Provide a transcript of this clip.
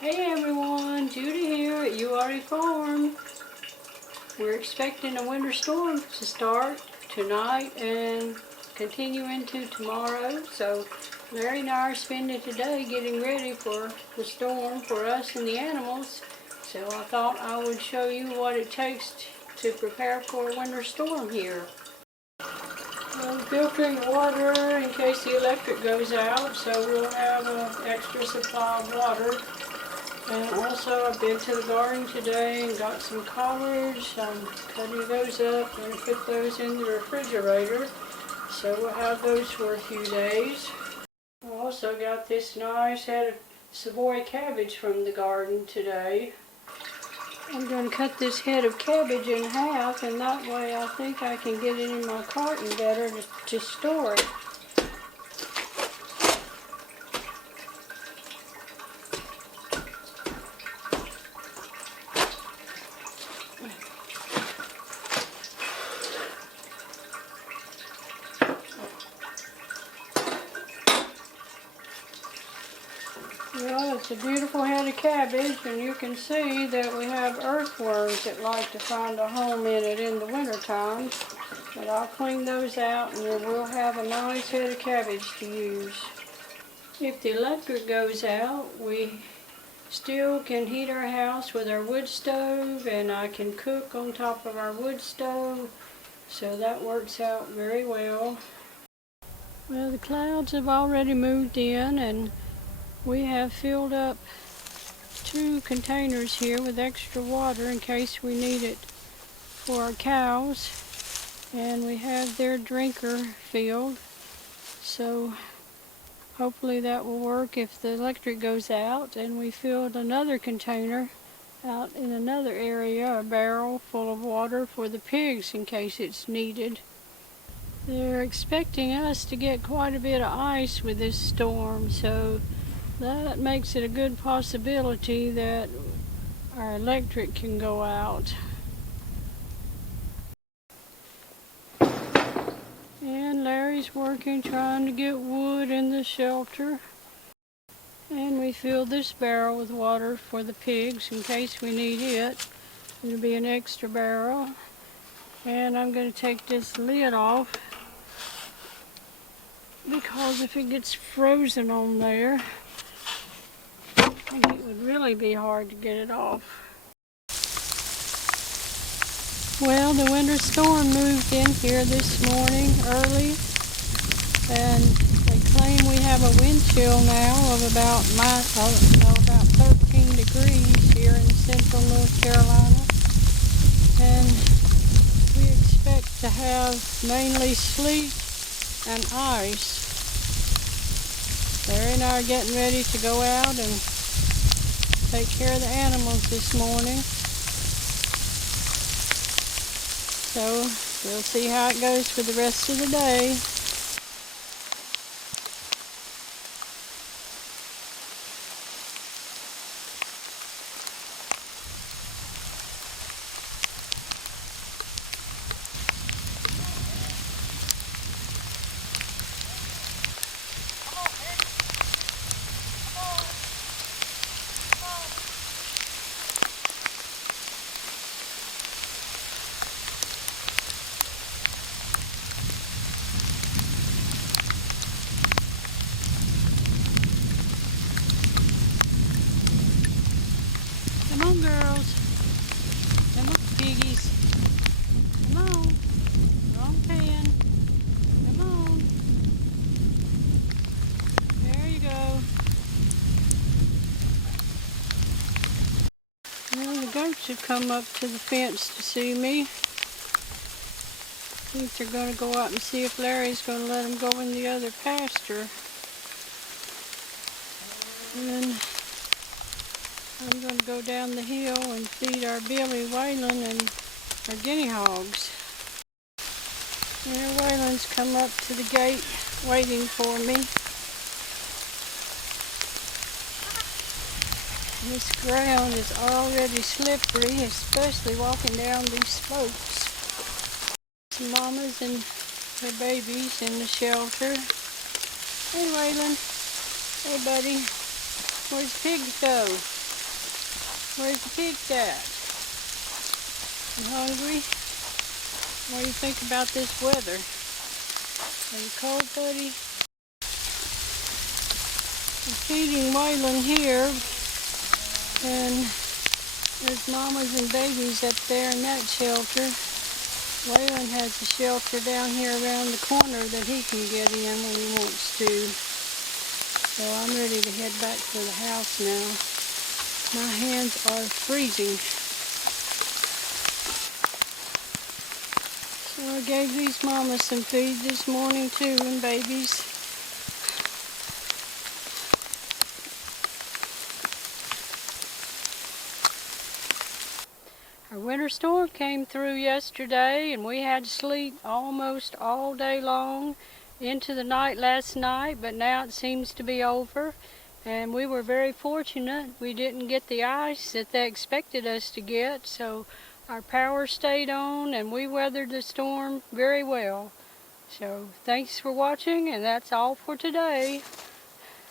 Hey everyone, Judy here at URE Farm. We're expecting a winter storm to start tonight and continue into tomorrow. So Larry and I are spending today getting ready for the storm for us and the animals. So I thought I would show you what it takes to prepare for a winter storm here. Filtering water in case the electric goes out, so we'll have an extra supply of water. And also I've been to the garden today and got some collards. I'm cutting those up and put those in the refrigerator. So we'll have those for a few days. I also got this nice head of Savoy cabbage from the garden today. I'm going to cut this head of cabbage in half, and that way I think I can get it in my carton better to store it. Well, it's a beautiful head of cabbage, and you can see that we have earthworms that like to find a home in it in the wintertime. But I'll clean those out, and then we'll have a nice head of cabbage to use. If the electric goes out, we still can heat our house with our wood stove, and I can cook on top of our wood stove, so that works out very well. Well, the clouds have already moved in, and we have filled up 2 containers here with extra water in case we need it for our cows. And we have their drinker filled. So hopefully that will work if the electric goes out. And we filled another container out in another area, a barrel full of water for the pigs in case it's needed. They're expecting us to get quite a bit of ice with this storm, so that makes it a good possibility that our electric can go out. And Larry's working, trying to get wood in the shelter. And we filled this barrel with water for the pigs in case we need it. It'll be an extra barrel. And I'm going to take this lid off because if it gets frozen on there, it would really be hard to get it off. Well, the winter storm moved in here this morning early, and they claim we have a wind chill now of about 13 degrees here in central North Carolina, and we expect to have mainly sleet and ice. Larry and I are getting ready to go out and take care of the animals this morning. So we'll see how it goes for the rest of the day. Come on, girls. Come on, piggies. Come on. Wrong pan. Come on. There you go. Well, the goats have come up to the fence to see me. I think they're going to go out and see if Larry's going to let them go in the other pasture. And then I'm going to go down the hill and feed our Billy, Waylon, and our guinea hogs. There, Waylon's come up to the gate waiting for me. This ground is already slippery, especially walking down these slopes. Some mamas and their babies in the shelter. Hey, Waylon. Hey, buddy. Where's pigs go? Where's the pig at? You hungry? What do you think about this weather? Are you cold, buddy? I'm feeding Waylon here, and there's mamas and babies up there in that shelter. Waylon has a shelter down here around the corner that he can get in when he wants to. So I'm ready to head back to the house now. My hands are freezing. So I gave these mamas some feed this morning too, and babies. Our winter storm came through yesterday, and we had sleet almost all day long into the night last night, but now it seems to be over. And we were very fortunate. We didn't get the ice that they expected us to get, so our power stayed on and we weathered the storm very well. So thanks for watching, and that's all for today.